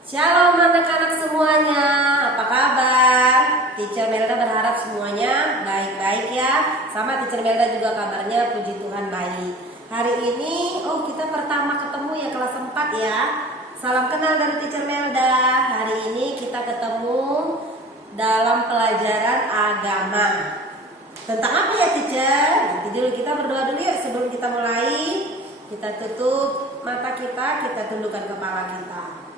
Shalom anak-anak semuanya, apa kabar? Teacher Melda berharap semuanya baik-baik ya. Sama Teacher Melda juga kabarnya puji Tuhan baik. Hari ini kita pertama ketemu ya kelas 4 ya. Salam kenal dari Teacher Melda. Hari ini kita ketemu dalam pelajaran agama. Tentang apa ya Teacher? Nanti dulu kita berdoa dulu yuk sebelum kita mulai. Kita tutup mata kita tundukkan kepala kita.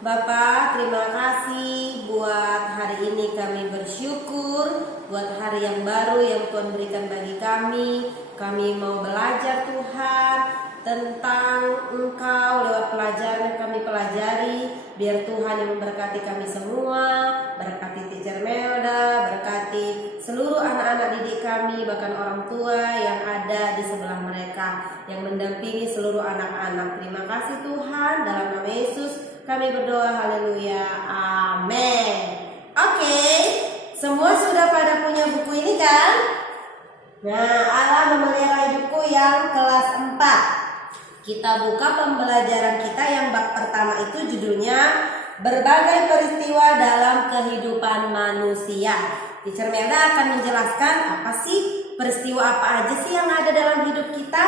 Bapak, terima kasih buat hari ini, kami bersyukur buat hari yang baru yang Tuhan berikan bagi kami. Kami mau belajar Tuhan tentang Engkau lewat pelajaran yang kami pelajari. Biar Tuhan yang memberkati kami semua, berkati Teacher Melda, berkati seluruh anak-anak didik kami, bahkan orang tua yang ada di sebelah mereka, yang mendampingi seluruh anak-anak. Terima kasih Tuhan, dalam nama Yesus kami berdoa, haleluya, amin. Oke, semua sudah pada punya buku ini kan? Nah, Allah memelihara hidupku yang kelas 4. Kita buka pembelajaran kita yang bab pertama itu judulnya Berbagai Peristiwa dalam Kehidupan Manusia. Teacher Melda akan menjelaskan apa sih peristiwa apa aja sih yang ada dalam hidup kita.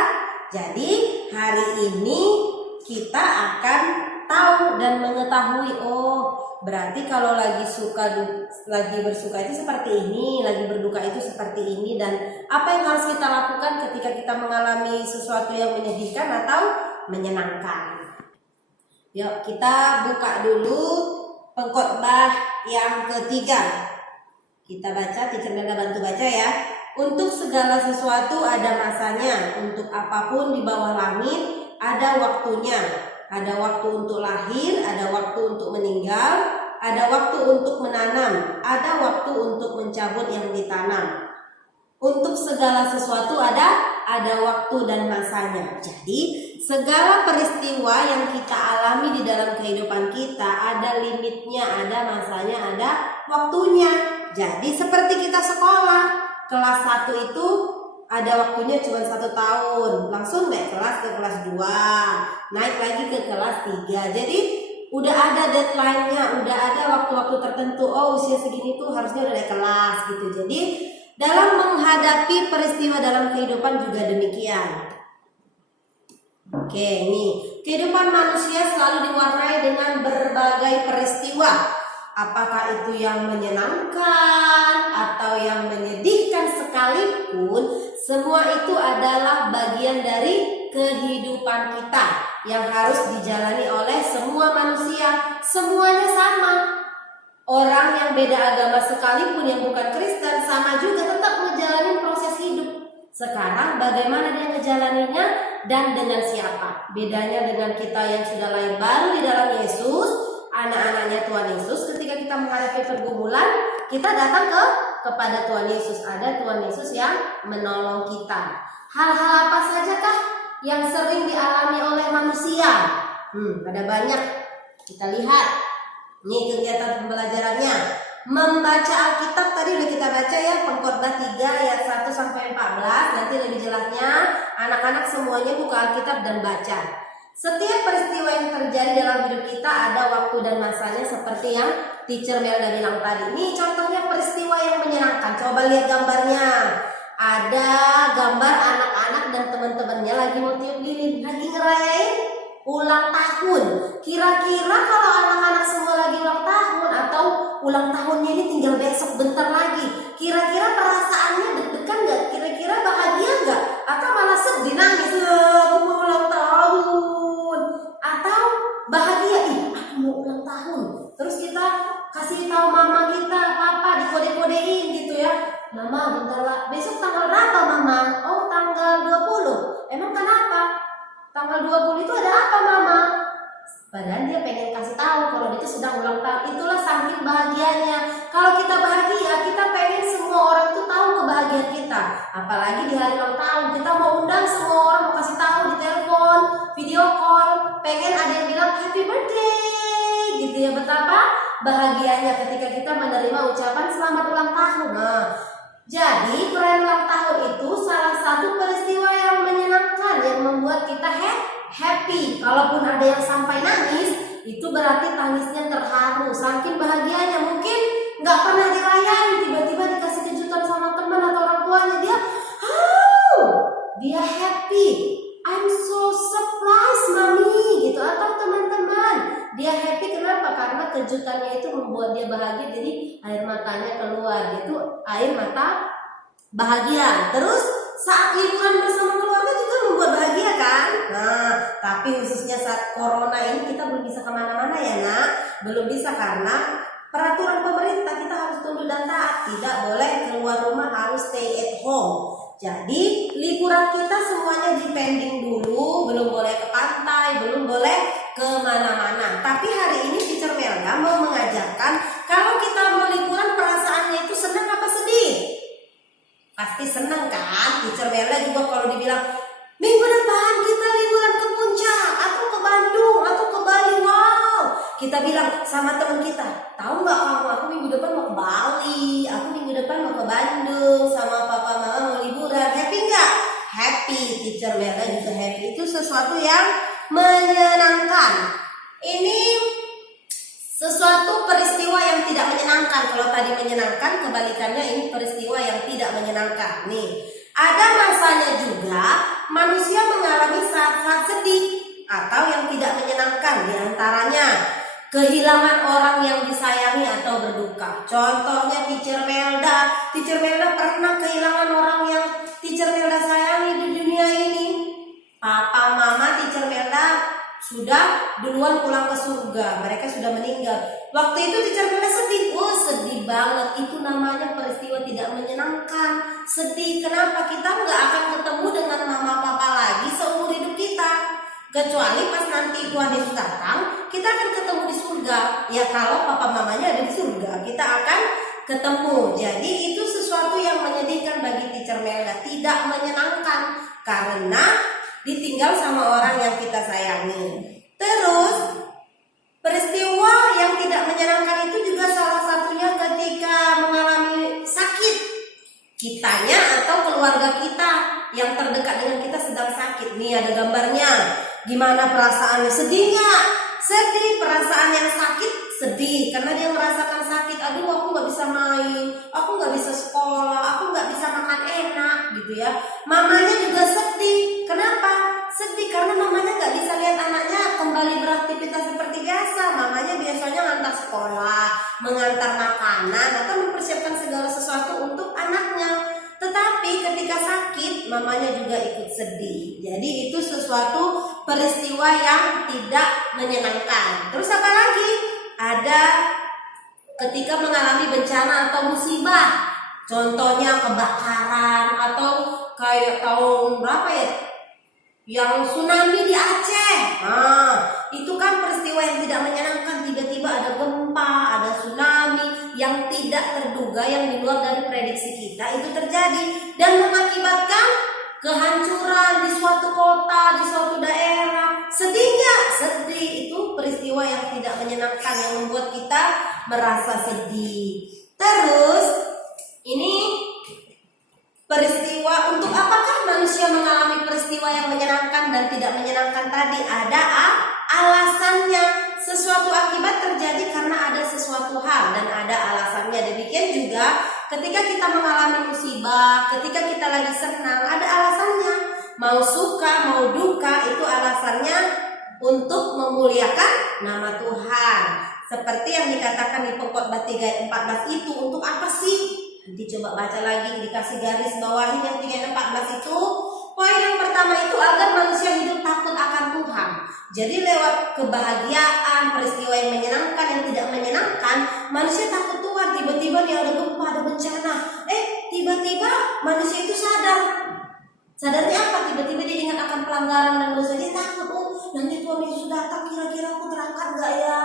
Jadi hari ini kita akan tahu dan mengetahui, berarti kalau lagi bersuka itu seperti ini, lagi berduka itu seperti ini, dan apa yang harus kita lakukan ketika kita mengalami sesuatu yang menyedihkan atau menyenangkan. Yuk kita buka dulu pengkhotbah yang ketiga. Kita baca, Teacher Melda bantu baca ya. Untuk segala sesuatu ada masanya, untuk apapun di bawah langit ada waktunya. Ada waktu untuk lahir, ada waktu untuk meninggal, ada waktu untuk menanam, ada waktu untuk mencabut yang ditanam. Untuk segala sesuatu ada waktu dan masanya. Jadi segala peristiwa yang kita alami di dalam kehidupan kita ada limitnya, ada masanya, ada waktunya. Jadi seperti kita sekolah, kelas 1 itu ada waktunya cuma 1 tahun, langsung naik kelas ke kelas 2, naik lagi ke kelas 3. Jadi udah ada deadline-nya, udah ada waktu-waktu tertentu. Usia segini tuh harusnya udah naik kelas gitu. Jadi dalam menghadapi peristiwa dalam kehidupan juga demikian. Oke, ini kehidupan manusia selalu diwarnai dengan berbagai peristiwa. Apakah itu yang menyenangkan atau yang menyedihkan sekalipun, semua itu adalah bagian dari kehidupan kita yang harus dijalani oleh semua manusia. Semuanya sama. Orang yang beda agama sekalipun, yang bukan Kristen, sama juga tetap menjalani proses hidup. Sekarang bagaimana dia menjalaninya dan dengan siapa? Bedanya dengan kita yang sudah lahir baru di dalam Yesus, anak-anaknya Tuhan Yesus, ketika kita menghadapi pergumulan, kita datang kepada Tuhan Yesus. Ada Tuhan Yesus yang menolong kita. Hal-hal apa sajakah yang sering dialami oleh manusia? Ada banyak. Kita lihat. Ini kegiatan pembelajarannya. Membaca Alkitab tadi udah kita baca ya, pengkhotbah 3 ayat 1 sampai 14. Nanti lebih jelasnya anak-anak semuanya buka Alkitab dan baca. Setiap peristiwa yang terjadi dalam hidup kita ada waktu dan masanya seperti yang Teacher Melda bilang tadi. Ini contohnya peristiwa yang menyenangkan. Coba lihat gambarnya. Ada gambar anak-anak dan teman-temannya lagi mau tiup lilin, lagi ngerayain ulang tahun. Kira-kira kalau anak-anak semua lagi ulang tahun atau ulang tahunnya ini tinggal besok bentar lagi, kira-kira perasaannya deg-degan gak? Kira-kira bahagia gak? Atau malah sedih nangis, aku mau ulang tahun? Atau bahagia, aku mau ulang tahun. Terus kita kasih tahu mama kita, papa, dikode-kodein gitu ya. Mama bentar lah, besok tanggal berapa mama? Tanggal 20. Emang kenapa? Tanggal 20 itu ada apa mama? Padahal dia pengen kasih tahu kalau dia sedang ulang tahun. Itulah saking bahagianya. Kalau kita bahagia, kita pengen semua orang tuh tahu kebahagiaan kita. Apalagi di hari ulang tahun, kita mau undang semua orang, mau kasih tahu di telepon, video call. Pengen ada yang bilang happy birthday gitu ya. Betapa bahagianya ketika kita menerima ucapan selamat ulang tahun. Jadi perayaan ulang tahun itu salah satu peristiwa yang menyenangkan, yang membuat kita happy. Kalaupun ada yang sampai nangis, itu berarti tangisnya terharu, saking bahagianya. Mungkin nggak pernah dirayain, tiba-tiba dikasih kejutan sama teman atau orang tuanya, dia happy. I'm so surprised mami gitu, atau teman-teman dia happy. Kenapa? Karena kejutannya itu membuat dia bahagia, jadi air matanya keluar, itu air mata bahagia. Terus saat liburan bersama keluarga juga membuat bahagia kan? Nah, tapi khususnya saat corona ini kita belum bisa kemana-mana ya nak, belum bisa karena peraturan pemerintah kita harus tunduk dan taat, tidak boleh keluar rumah, harus stay at home. Jadi liburan kita semuanya dipending dulu, belum boleh ke pantai, belum boleh kemana-mana. Tapi hari ini Teacher Melda mau mengajarkan kalau kita mau liburan perasaannya itu senang apa sedih? Pasti senang kan? Teacher Melda juga kalau dibilang minggu depan kita liburan ke Puncak atau ke Bandung atau ke Bali, wow, kita bilang sama teman kita, tahu nggak kamu, aku minggu depan mau ke Bali, aku minggu depan mau ke Bandung sama papa mama mau liburan. Happy nggak? Happy. Teacher Melda juga happy. Itu sesuatu yang menyenangkan. Ini sesuatu peristiwa yang tidak menyenangkan. Kalau tadi menyenangkan, kebalikannya ini peristiwa yang tidak menyenangkan. Nih, ada masanya juga manusia mengalami saat-saat sedih atau yang tidak menyenangkan. Di antaranya kehilangan orang yang disayangi atau berduka. Contohnya Teacher Melda. Teacher Melda pernah kehilangan orang yang Teacher Melda sayangi di dunia ini. Papa mama Teacher Melda sudah duluan pulang ke surga, mereka sudah meninggal. Waktu itu Teacher Melda sedih, sedih banget. Itu namanya peristiwa tidak menyenangkan. Sedih, kenapa? Kita nggak akan ketemu dengan mama papa lagi seumur hidup kita, kecuali pas nanti Tuhan Yesus datang, kita akan ketemu di surga. Ya kalau papa mamanya ada di surga, kita akan ketemu. Jadi itu sesuatu yang menyedihkan bagi Teacher Melda, tidak menyenangkan karena ditinggal sama orang yang kita sayangi. Terus peristiwa yang tidak menyenangkan itu juga salah satunya ketika mengalami sakit. Kitanya atau keluarga kita yang terdekat dengan kita sedang sakit. Nih ada gambarnya. Gimana perasaannya? Sedih nggak? Sedih. Perasaan yang sakit sedih karena dia merasakan sakit. Aduh, aku nggak bisa main, aku nggak bisa sekolah, aku nggak bisa makan enak gitu ya. Mamanya juga sedih. Kenapa? Sedih karena mamanya nggak bisa lihat anaknya kembali beraktivitas seperti biasa. Mamanya biasanya ngantar sekolah, mengantar makanan atau mempersiapkan segala sesuatu untuk anaknya. Tetapi ketika sakit, mamanya juga ikut sedih. Jadi itu sesuatu peristiwa yang tidak menyenangkan. Terus apa lagi? Ada ketika mengalami bencana atau musibah. Contohnya kebakaran atau kayak tahun berapa ya? Yang tsunami di Aceh. Nah, itu kan peristiwa yang tidak menyenangkan. Tiba-tiba ada gempa, ada tsunami yang tidak terduga, yang di luar dari prediksi kita itu terjadi dan mengakibatkan kehancuran di suatu kota, di suatu daerah. Sedih nggak? Sedih. Itu peristiwa yang tidak menyenangkan yang membuat kita merasa sedih. Terus ini peristiwa, untuk apakah manusia mengalami peristiwa yang menyenangkan dan tidak menyenangkan tadi? Ada alasannya. Sesuatu akibat terjadi karena ada sesuatu hal dan ada alasannya. Demikian juga ketika kita mengalami musibah, ketika kita lagi senang, ada alasannya. Mau suka, mau duka, itu alasannya untuk memuliakan nama Tuhan. Seperti yang dikatakan di Pengkhotbah 3 ayat 14 itu, untuk apa sih? Nanti coba baca lagi, dikasih garis bawahi yang 3 ayat 14 itu. Poin yang pertama itu agar manusia hidup takut akan Tuhan. Jadi lewat kebahagiaan, peristiwa yang menyenangkan, yang tidak menyenangkan, manusia takut Tuhan. Tiba-tiba dia ada gempa, ada bencana. Tiba-tiba manusia itu sadar. Sadarnya apa? Tiba-tiba dia ingat akan pelanggaran dan dosa. Dia takut, nanti Tuhan Yesus datang, kira-kira aku terangkat gak ya?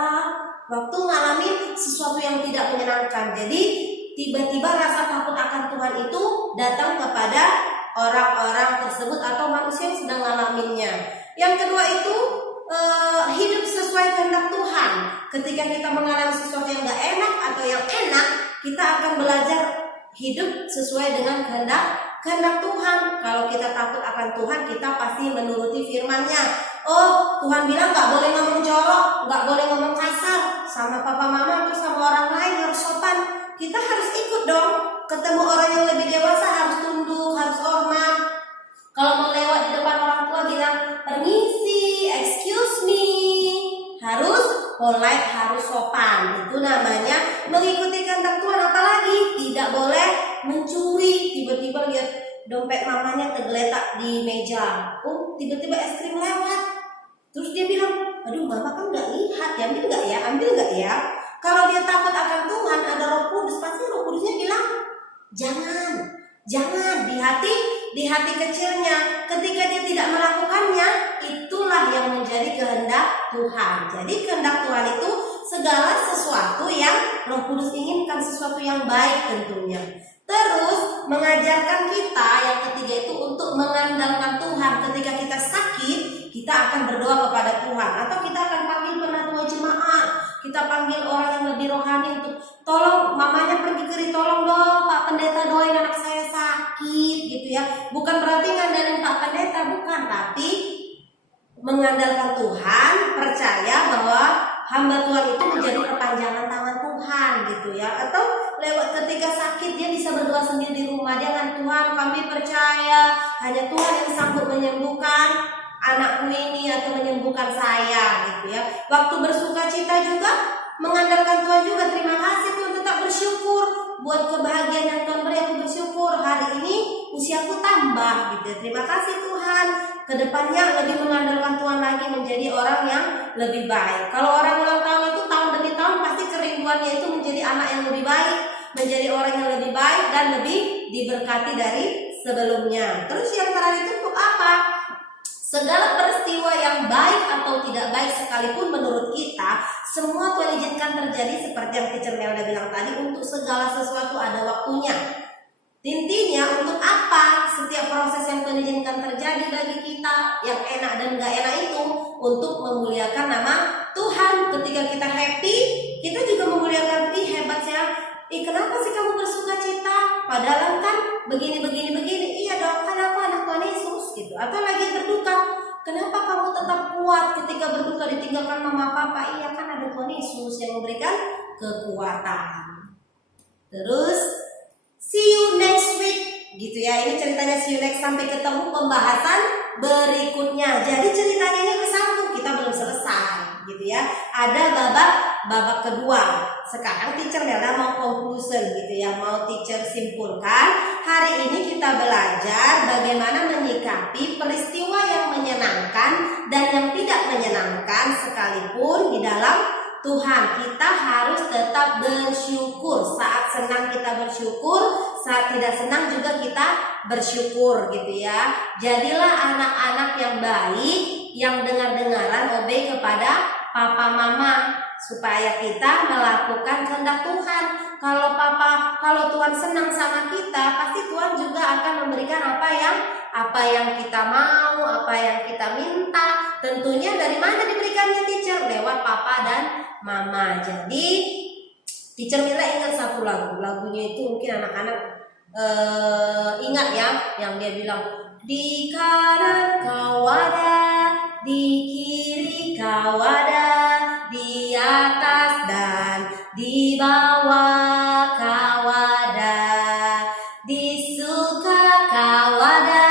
Waktu ngalamin sesuatu yang tidak menyenangkan. Jadi tiba-tiba rasa takut akan Tuhan itu datang kepada orang-orang tersebut atau manusia yang sedang ngalaminnya. Yang kedua itu hidup sesuai kehendak Tuhan. Ketika kita mengalami sesuatu yang gak enak atau yang enak, kita akan belajar hidup sesuai dengan kehendak Tuhan. Kalau kita takut akan Tuhan, kita pasti menuruti firman-Nya. Oh, Tuhan bilang nggak boleh ngomong jorok, nggak boleh ngomong kasar sama papa mama atau sama orang lain, harus sopan. Kita harus ikut dong. Ketemu orang yang lebih dewasa harus tunduk, harus hormat. Kalau mau lewat di depan orang tua bilang permisi, excuse me, harus polite, harus sopan. Itu namanya mengikuti kehendak Tuhan. Apalagi tidak boleh mencuri. Tiba-tiba lihat dompet mamanya tergeletak di meja, tiba-tiba es krim lewat, terus dia bilang, aduh mama kan nggak lihat, ambil nggak ya. Kalau dia takut akan Tuhan, ada Roh Kudus, pasti Roh Kudusnya bilang jangan di hati kecilnya. Ketika dia tidak melakukannya, itulah yang menjadi kehendak Tuhan. Jadi kehendak Tuhan itu segala sesuatu yang Roh Kudus inginkan, sesuatu yang baik tentunya. Terus mengajarkan kita yang ketiga itu untuk mengandalkan Tuhan. Ketika kita sakit, kita akan berdoa kepada Tuhan, atau kita akan panggil penatua jemaat, kita panggil orang yang lebih rohani untuk tolong, mamanya pergi ke tolong dong Pak Pendeta doain anak saya sakit gitu ya. Bukan berarti ngandalin Pak Pendeta, bukan, tapi mengandalkan Tuhan, percaya bahwa hamba Tuhan itu menjadi perpanjangan tangan Tuhan gitu ya. Atau lewat ketika sakit dia bisa berdoa sendiri di rumah, dengan Tuhan kami percaya hanya Tuhan yang sanggup menyembuhkan anakku ini atau menyembuhkan saya gitu ya. Waktu bersuka cita juga mengandalkan Tuhan juga, terima kasih Tuhan, tetap bersyukur buat kebahagiaan yang Tuhan beri. Aku bersyukur hari ini usiaku tambah gitu ya. Terima kasih Tuhan, kedepannya lebih mengandalkan Tuhan lagi, menjadi orang yang lebih baik. Kalau orang ulang tahun itu tahun demi tahun pasti kerinduannya itu menjadi anak yang lebih baik, menjadi orang yang lebih baik dan lebih diberkati dari sebelumnya. Terus yang terakhir itu untuk apa? Segala peristiwa yang baik atau tidak baik sekalipun menurut kita, semua Tuhan izinkan terjadi seperti yang Teacher Melda bilang tadi, untuk segala sesuatu ada waktunya. Intinya untuk apa setiap proses yang Tuhan izinkan terjadi bagi kita, yang enak dan gak enak itu, untuk memuliakan nama Tuhan. Ketika kita happy, kita juga memuliakan, hebat ya, kenapa sih kamu bersuka cita? Padahal kan begini. Iya dong, kan aku anak Tuhan Yesus gitu. Atau lagi berduka, kenapa kamu tetap kuat ketika berduka ditinggalkan mama papa? Iya kan ada Tuhan Yesus yang memberikan kekuatan. Terus see you next week gitu ya. Ini ceritanya see you next, sampai ketemu pembahasan berikutnya. Jadi ceritanya ini bersambung, kita belum selesai gitu ya. Ada babak kedua. Sekarang Teacher Melda mau conclusion gitu ya, mau Teacher simpulkan. Hari ini kita belajar bagaimana menyikapi peristiwa yang menyenangkan dan yang tidak menyenangkan sekalipun di dalam Tuhan. Kita harus tetap bersyukur. Saat senang kita bersyukur, saat tidak senang juga kita bersyukur gitu ya. Jadilah anak-anak yang baik, yang dengar-dengaran obey kepada papa mama, supaya kita melakukan kehendak Tuhan. Kalau Tuhan senang sama kita, pasti Tuhan juga akan memberikan apa yang kita mau, apa yang kita minta. Tentunya dari mana diberikannya Teacher? Lewat papa dan mama. Jadi Teacher Mila ingat satu lagunya itu mungkin anak-anak ingat ya, yang dia bilang, di kanan kau ada, di kiri kau ada, di atas dan di bawah kau ada, di suka kau ada,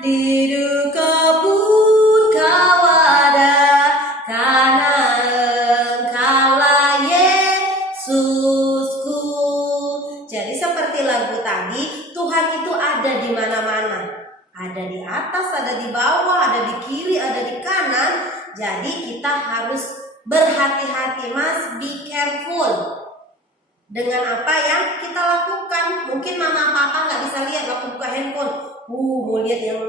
di duka pun kau ada, karena Engkaulah Yesusku. Jadi seperti lagu tadi, Tuhan itu ada di mana-mana. Ada di atas, ada di bawah, ada di kiri, ada di kanan. Jadi kita harus berhati-hati, must be careful dengan apa yang kita lakukan. Mungkin mama papa nggak bisa lihat waktu buka handphone, mau lihat yang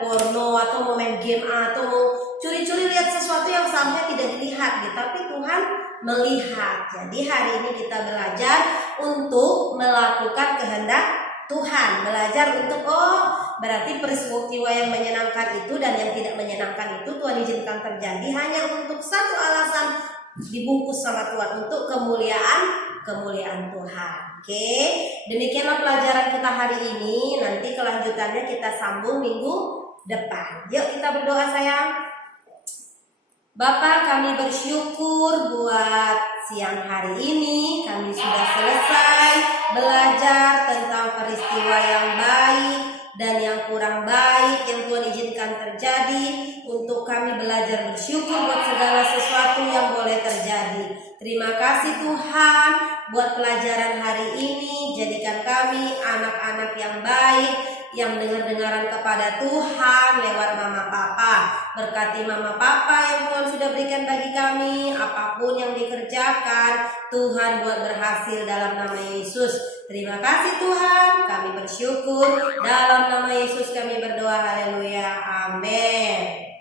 porno, atau mau main game, atau mau curi-curi lihat sesuatu yang seharusnya tidak dilihat gitu. Tapi Tuhan melihat. Jadi hari ini kita belajar untuk melakukan kehendak Tuhan, belajar untuk berarti peristiwa yang menyenangkan itu dan yang tidak menyenangkan itu Tuhan izinkan terjadi hanya untuk satu alasan, dibungkus sama Tuhan, untuk kemuliaan Tuhan. Oke, demikianlah pelajaran kita hari ini. Nanti kelanjutannya kita sambung minggu depan. Yuk kita berdoa sayang. Bapak, kami bersyukur buat siang hari ini kami sudah selesai belajar tentang peristiwa yang baik dan yang kurang baik yang Tuhan izinkan terjadi, untuk kami belajar bersyukur buat segala sesuatu yang boleh terjadi. Terima kasih Tuhan buat pelajaran hari ini. Jadikan kami anak-anak yang baik, yang dengar-dengaran kepada Tuhan lewat mama papa. Berkati mama papa yang Tuhan sudah berikan bagi kami. Apapun yang dikerjakan, Tuhan buat berhasil dalam nama Yesus. Terima kasih Tuhan, kami bersyukur. Dalam nama Yesus kami berdoa, haleluya, amin.